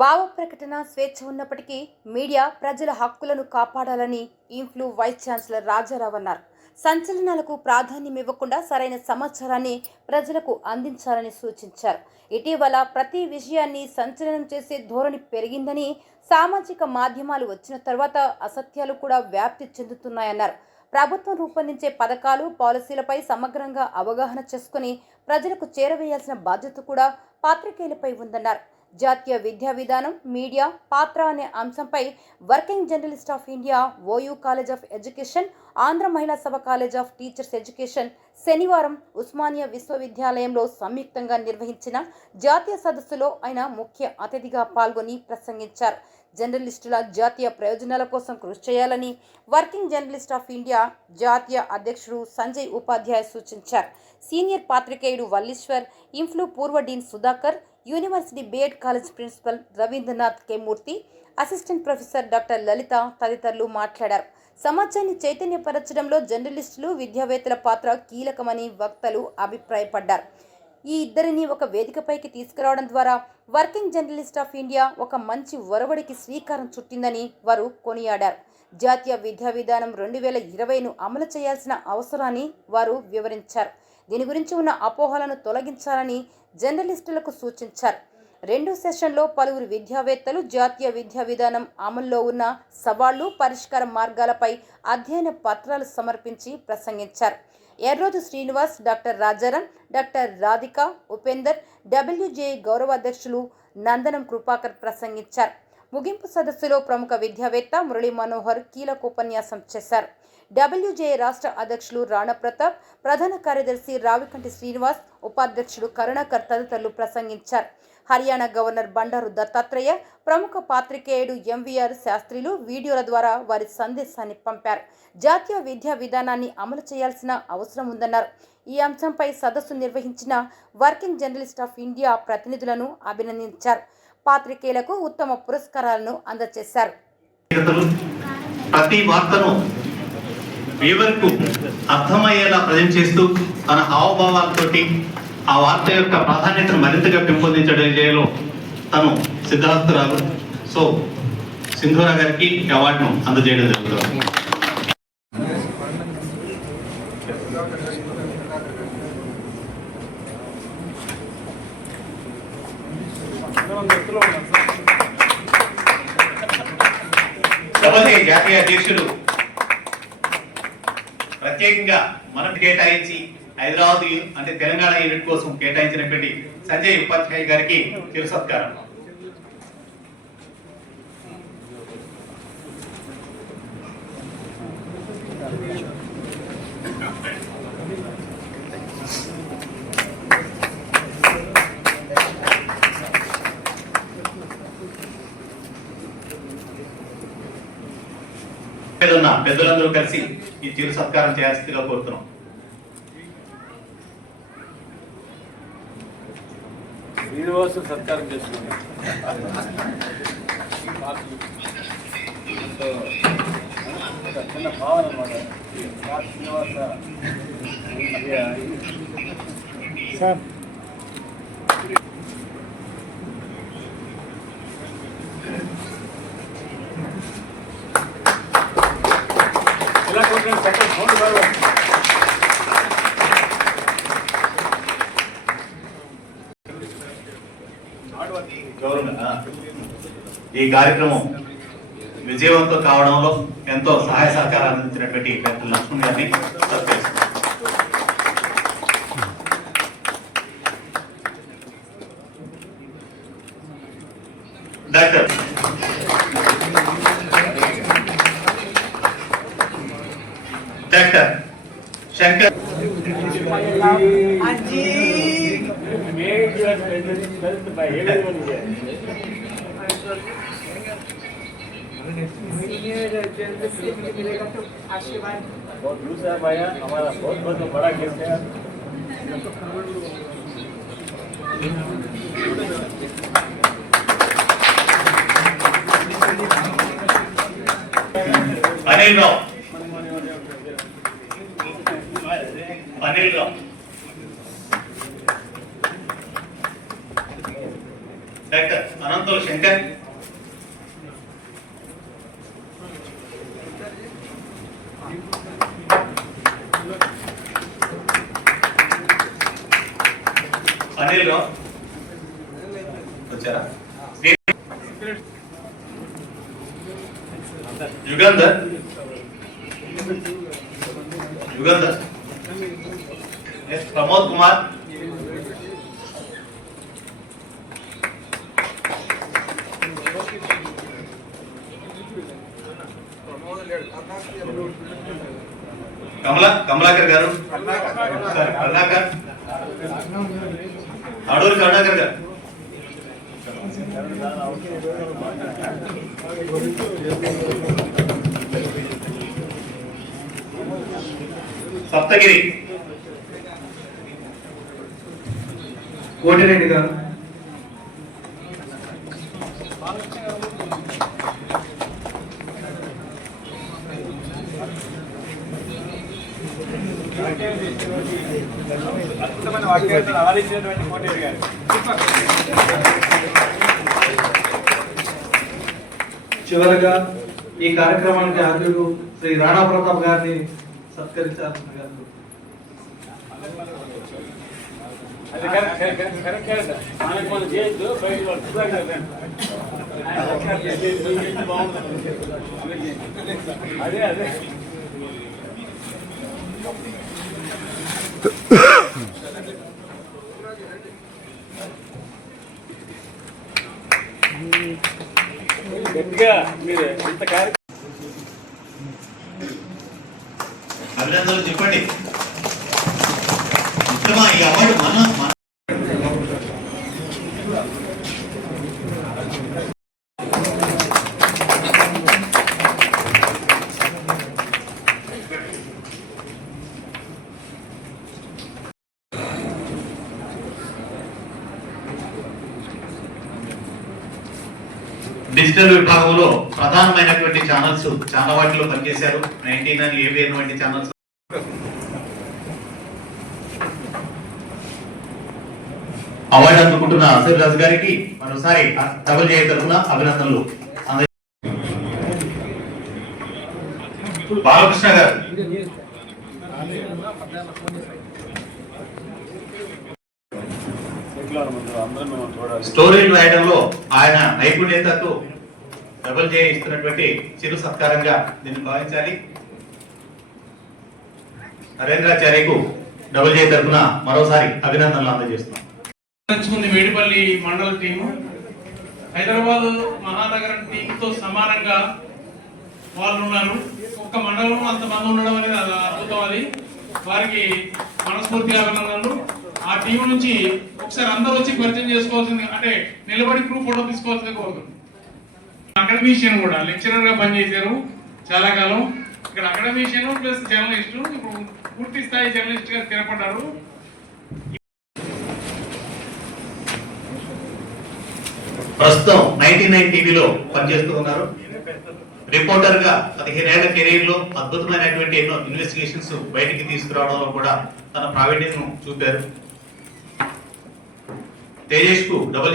భావ ప్రకటన స్వేచ్ఛ ఉన్నప్పటికీ మీడియా ప్రజల హక్కులను కాపాడాలని ఇన్ఫ్లు వైస్ ఛాన్సలర్ రాజారావు అన్నారు. సంచలనాలకు ప్రాధాన్యం ఇవ్వకుండా సరైన సమాచారాన్ని ప్రజలకు అందించాలని సూచించారు. ఇటీవల ప్రతి విషయాన్ని సంచలనం చేసే ధోరణి పెరిగిందని, సామాజిక మాధ్యమాలు వచ్చిన తర్వాత అసత్యాలు కూడా వ్యాప్తి చెందుతున్నాయన్నారు. ప్రభుత్వం రూపొందించే పథకాలు, పాలసీలపై సమగ్రంగా అవగాహన చేసుకుని ప్రజలకు చేరవేయాల్సిన బాధ్యత కూడా పాత్రికేయులపై ఉందన్నారు. జాతీయ విద్యా విధానం, మీడియా పాత్ర అనే అంశంపై working journalist of India, OU college of education, Andhra మహిళా సభ కాలేజ్ ఆఫ్ టీచర్స్ ఎడ్యుకేషన్ శనివారం ఉస్మానియా విశ్వవిద్యాలయంలో సంయుక్తంగా నిర్వహించిన జాతీయ సదస్సులో ఆయన ముఖ్య అతిథిగా పాల్గొని ప్రసంగించారు. జర్నలిస్టుల జాతీయ ప్రయోజనాల కోసం కృషి చేయాలని వర్కింగ్ జర్నలిస్ట్ ఆఫ్ ఇండియా జాతీయ అధ్యక్షుడు సంజయ్ ఉపాధ్యాయ్ సూచించారు. సీనియర్ పాత్రికేయుడు వల్లీశ్వర్, ఇన్ఫ్లు పూర్వ dean Sudhakar, university BEd college principal Ravindranath K Murthy, assistant professor doctor Lalitha తదితరులు మాట్లాడారు. సమాజాన్ని చైతన్యపరచడంలో జర్నలిస్టులు, విద్యావేత్తల పాత్ర కీలకమని వక్తలు అభిప్రాయపడ్డారు. ఈ ఇద్దరిని ఒక వేదికపైకి తీసుకురావడం ద్వారా వర్కింగ్ జర్నలిస్ట్ ఆఫ్ ఇండియా ఒక మంచి ఒరవడికి శ్రీకారం చుట్టిందని వారు కొనియాడారు. జాతీయ విద్యా విధానం 2020ను అమలు చేయాల్సిన అవసరాన్ని వారు వివరించారు. దీని గురించి ఉన్న అపోహలను తొలగించాలని జర్నలిస్టులకు సూచించారు. రెండో సెషన్లో పలువురు విద్యావేత్తలు జాతీయ విద్యా విధానం అమల్లో ఉన్న సవాళ్లు, పరిష్కార మార్గాలపై అధ్యయన పత్రాలు సమర్పించి ప్రసంగించారు. Erroju Srinivas, doctor Rajaram, doctor Radhika, Upender, WJA గౌరవ అధ్యక్షులు నందనం కృపాకర్ ప్రసంగించారు. ముగింపు సదస్సులో ప్రముఖ విద్యావేత్త మురళీ మనోహర్ కీలక ఉపన్యాసం చేశారు. WJA రాష్ట్ర అధ్యక్షులు రాణా ప్రతాప్, ప్రధాన కార్యదర్శి రావికంటి శ్రీనివాస్, ఉపాధ్యక్షుడు కరుణాకర్ తదితరులు ప్రసంగించారు. హర్యానా గవర్నర్ బండారు దత్తాత్రేయ, ప్రముఖ పాత్రికేయుడు MVR శాస్త్రిలు వీడియోల ద్వారా వారి సందేశాన్ని పంపారు. జాతీయ విద్యా విధానాన్ని అమలు చేయాల్సిన అవసరం ఉందన్నారు. ఈ అంశంపై సదస్సు నిర్వహించిన వర్కింగ్ జర్నలిస్ట్ ఆఫ్ ఇండియా ప్రతినిధులను అభినందించారు. పాత్రికేయులకు ఉత్తమ పురస్కారాలను అందజేశారు. ప్రతి వార్తను వివరకు అర్థమయ్యేలా ప్రజెంట్ చేస్తూ తన హావభావాలతోటి ఆ వార్త యొక్క ప్రాధాన్యతను మరింతగా పెంపొందించడంలో తను సిద్ధాస్తురాలు. సో సింధూరా గారికి అవార్డును అందజేయడం జరుగుతుంది. జాతీయ అధ్యక్షుడు ప్రత్యేకంగా మనకు కేటాయించి హైదరాబాద్ అంటే తెలంగాణ యూనిట్ కోసం కేటాయించినటువంటి సంజయ్ ఉపాధ్యాయ్ గారికి చిరు సత్కారం. పెద్దలందరూ కలిసి ఈ చిరు సత్కారం చేయాల్సిందిగా కోరుతున్నాం. శ్రీనివాసు సత్కారం చేసుకున్నాం. చిన్న భావన అన్నమాట. శ్రీనివాస సార్ ఈ కార్యక్రమం విజయవంతం కావడంలో ఎంతో సహాయ సహకారాలు అందించినటువంటి పెద్దలు లక్ష్మణ్ గారిని డాక్టర్ శంకర్ आशीर्वाद बहुत दूसरा भैया हमारा बहुत बहुत बड़ा गिफ्ट है। अनिल राव डॉक्टर అనంతుల శంకర్, అనిల్ రావు వచ్చారా, యుగంధర్ ఎస్ ప్రమోద్ కుమార్, కమలాకర్ గారు, సారీ కరుణాకర్, అడూరి కరుణాకర్ గారు, సప్తగిరి కోటిరెడ్డి గారు, చివరగా ఈ కార్యక్రమానికి హాజరు శ్రీ రాణా ప్రతాప్ గారిని సత్కరించాల్సిన గారు. అదే అదే గట్టిగా మీరు ఇంత కార్యక్రమం అభినందనలు చెప్పండి. ఉత్తమ ఈ అవార్డు మన డిజిటల్ విభాగంలో ప్రధానమైనటువంటి ఛానల్స్ చాలా వాటిలో పనిచేశారు. 19 అని ఏబిఎన్ వంటి ఛానల్స్. అవార్డు అందుకుంటున్న అసర్ రాజు గారికి మరోసారి డబుల్ జే తరఫున అభినందనలు. బాలకృష్ణ గారు, స్టోరీలు రాయడంలో ఆయన నైపుణ్యతకు డబుల్ జే ఇస్తున్నటువంటి చిరు సత్కారంగా దీన్ని భావించాలి. నరేంద్రాచార్యకు డబుల్ జే తరఫున మరోసారి అభినందనలు అందజేస్తున్నాం. మేడిపల్లి మండల టీము హైదరాబాద్ మహానగరం టీంతో సమానంగా వాళ్ళు ఉన్నారు. ఒక్క మండలం అంతమంది ఉండడం అనేది అది అద్భుతం. అది వారికి మనస్ఫూర్తిగా అభినందనలు. ఆ టీం నుంచి ఒకసారి అందరూ వచ్చి పరిచయం చేసుకోవాల్సింది, అంటే నిలబడి గ్రూప్ ఫోటో తీసుకోవాల్సింది కోరుతుంది. అకాడమీషియన్ కూడా లెక్చరర్ గా పనిచేశారు చాలా కాలం. ఇక్కడ అకాడమీషియన్ ప్లస్ జర్నలిస్ట్, ఇప్పుడు పూర్తి స్థాయి జర్నలిస్ట్ గా స్థిరపడ్డారు. ప్రస్తుతం 99 టీవీలో పనిచేస్తూ ఉన్నారు. రిపోర్టర్ గా 15 ఏళ్ల కెరీర్ లో అద్భుతమైనటువంటి ఎన్నో ఇన్వెస్టిగేషన్స్ బయటికి తీసుకురావడంలో కూడా తన ప్రావీణ్యతను చూపారు. తేజేష్ కు డబుల్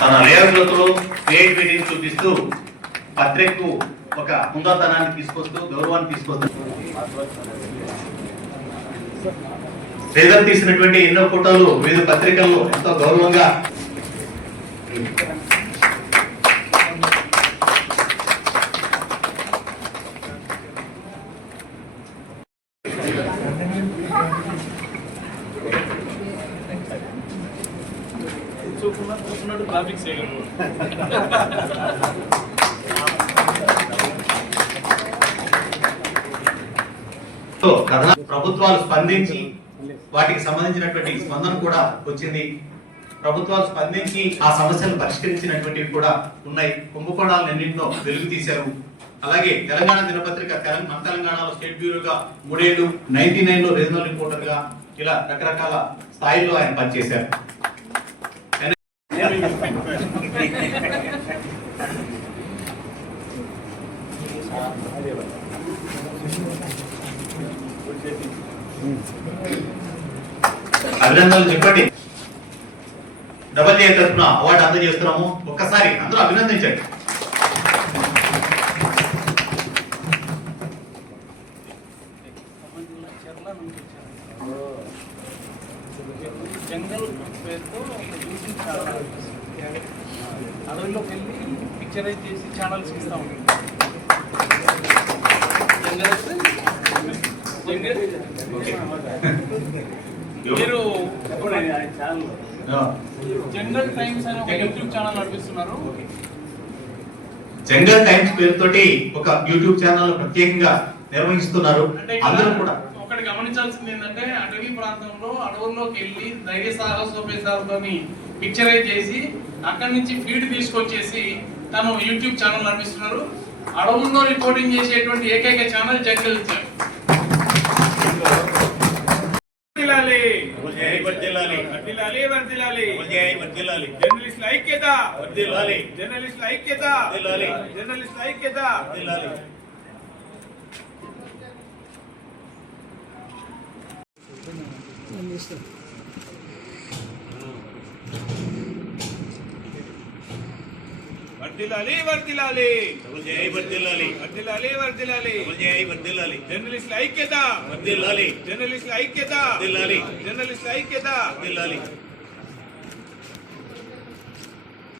తన లేఖలతో క్రియేటివిటీని చూపిస్తూ పత్రికకు ఒక హుందాతనాన్ని తీసుకొస్తూ గౌరవాన్ని తీసుకొస్తూ శ్రీధర్ తీసినటువంటి ఎన్నో ఫోటోలు వివిధ పత్రికల్లో ఎంతో గౌరవంగా ప్రభుత్వాలు స్పందించి వాటికి సంబంధించినటువంటి స్పందన కూడా వచ్చింది. ప్రభుత్వాలు స్పందించి ఆ సమస్యలు పరిష్కరించినటువంటివి కూడా ఉన్నాయి. కుంభకోణాలను ఎన్నింటినో వెలుగు తీశారు. అలాగే తెలంగాణ దినపత్రిక మన తెలంగాణలో స్టేట్ బ్యూరోగా 3 ఏళ్లు, 99 లో రీజనల్ రిపోర్టర్ గా ఇలా రకరకాల స్థాయిలో ఆయన పనిచేశారు. Good అభినందనలు చెప్పండి. డబల్ జే తరఫున అవార్డు అందజేస్తున్నాము. ఒక్కసారి అందరూ అభినందించండి. జంగల్ పేరుతో అడవిలోకి వెళ్ళి పిక్చరైజ్ చేసి ఛానల్స్ ఇస్తా ఉంటాం. మీరు జంగల్ టైమ్స్ అని ఒక యూట్యూబ్ ఛానల్ నడిపిస్తున్నారు. జంగల్ టైమ్స్ పేరుతోటి ఒక యూట్యూబ్ ఛానల్ ప్రత్యేకంగా నిర్వహిస్తున్నారు. అంటే అందరూ కూడా ఒకటి గమనించాల్సింది ఏంటంటే అటవీ ప్రాంతంలో అడవుల్లోకి వెళ్ళి ధైర్య సాహసోపేసాలతోని పిక్చరైజ్ చేసి అక్కడి నుంచి ఫీడ్ తీసుకొచ్చేసి తను యూట్యూబ్ ఛానల్ నడిపిస్తున్నారు. అడవుల్లో రిపోర్టింగ్ చేసేటువంటి ఏకైక ఛానల్ జంగల్ జర్నలిస్ట్ ఐక్యత, జర్నలిస్ట్ ఐక్యత, జర్నలిస్ట్ ఐక్యత. వర్దిలాలి వర్దిలాలి వర్దిలాలి వర్దిలాలి వర్దిలాలి జర్నలిస్ట్ ఐక్యత వర్దిలాలి జర్నలిస్ట్ ఐక్యత వర్దిలాలి జర్నలిస్ట్ ఐక్యత వర్దిలాలి